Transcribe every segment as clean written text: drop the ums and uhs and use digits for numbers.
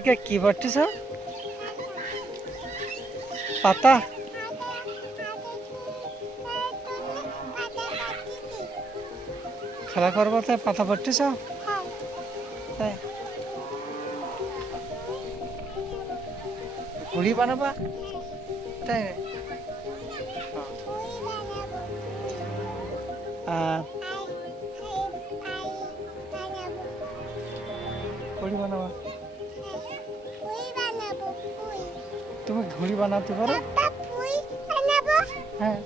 এদিকে কি পড়ছিস? পাতা খেলা করবো তাই পাতা পড়ছিস? তাই ঘুড়ি বানাবা? তাই ঘুড়ি বানাবা? তুমি ঘুড়ি বানাতে পারো? হ্যাঁ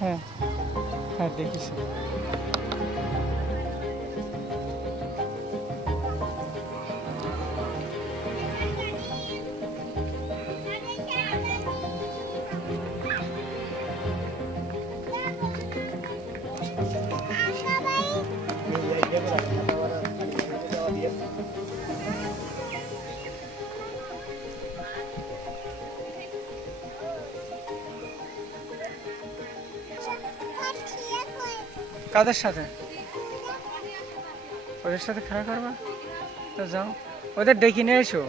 হ্যাঁ হ্যাঁ দেখিস। কাদের সাথে? ওদের সাথে খেলা করবা? তো যাও, ওদের ডেকে নিয়ে এসো।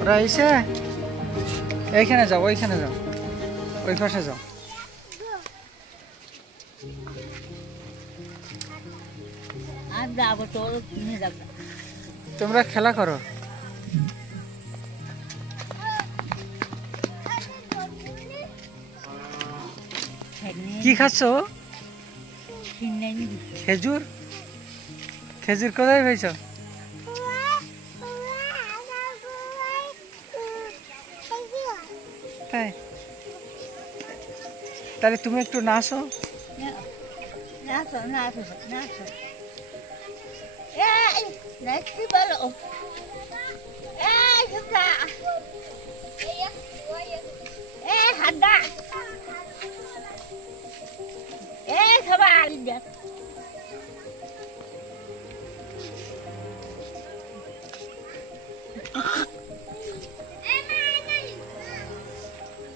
ওরা এসে এইখানে যাও, ওইখানে যাও, ওই পাশে যাও। তোমরা খেলা করো। কি খাচ্ছ? খেজুর? খেজুর কোথায় পেয়েছ? তাই? তাহলে তুমি একটু নাচো।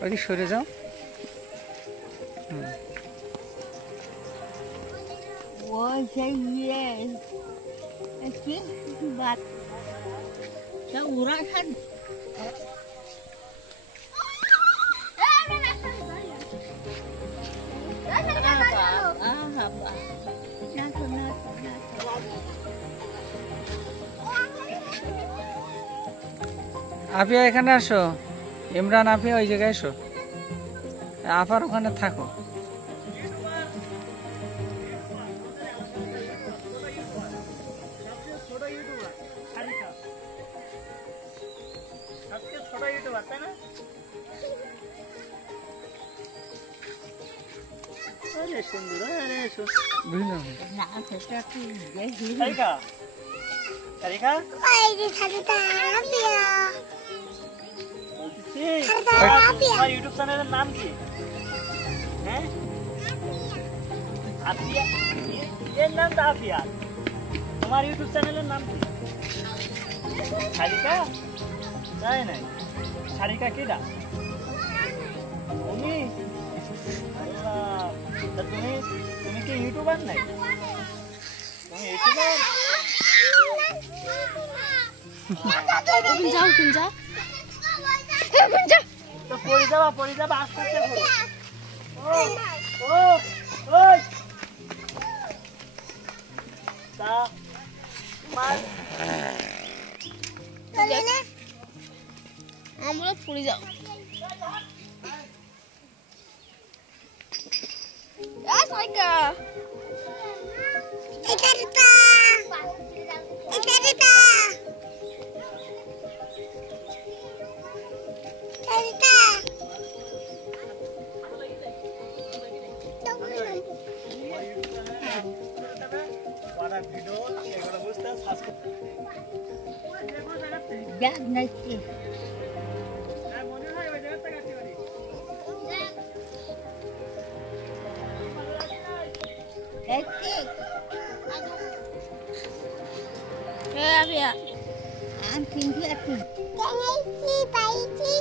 ওইদিকে সরে যাও। আপিয়া এখানে আসো। ইমরান আপিয়া ওই জায়গায় এসো। আপার ওখানে থাকো। ইউটিউব চ্যানেলের নাম কি? হ্যাঁ, আফিয়া। এর নাম তো আফিয়া। তোমার ইউটিউব চ্যানেলের নাম কি? সারিকা? তাই নাই? সারিকা কিরা? তুমি? তুমি কি ইউটিউবার নাই? তুমি ইউটিউবার? তো পড়ে যাবা আস্তে আস্তে করো। তা আমরা পড়ে যাও। ভিডিও এগুলো বুঝতে সাবস্ক্রাইব ব্যাগ নাইতে মনে হয় ওই জায়গাটা কাটতে পারি নাইতে এ আবিয়া আমি কিনতে আছি কানাইছি পাইছি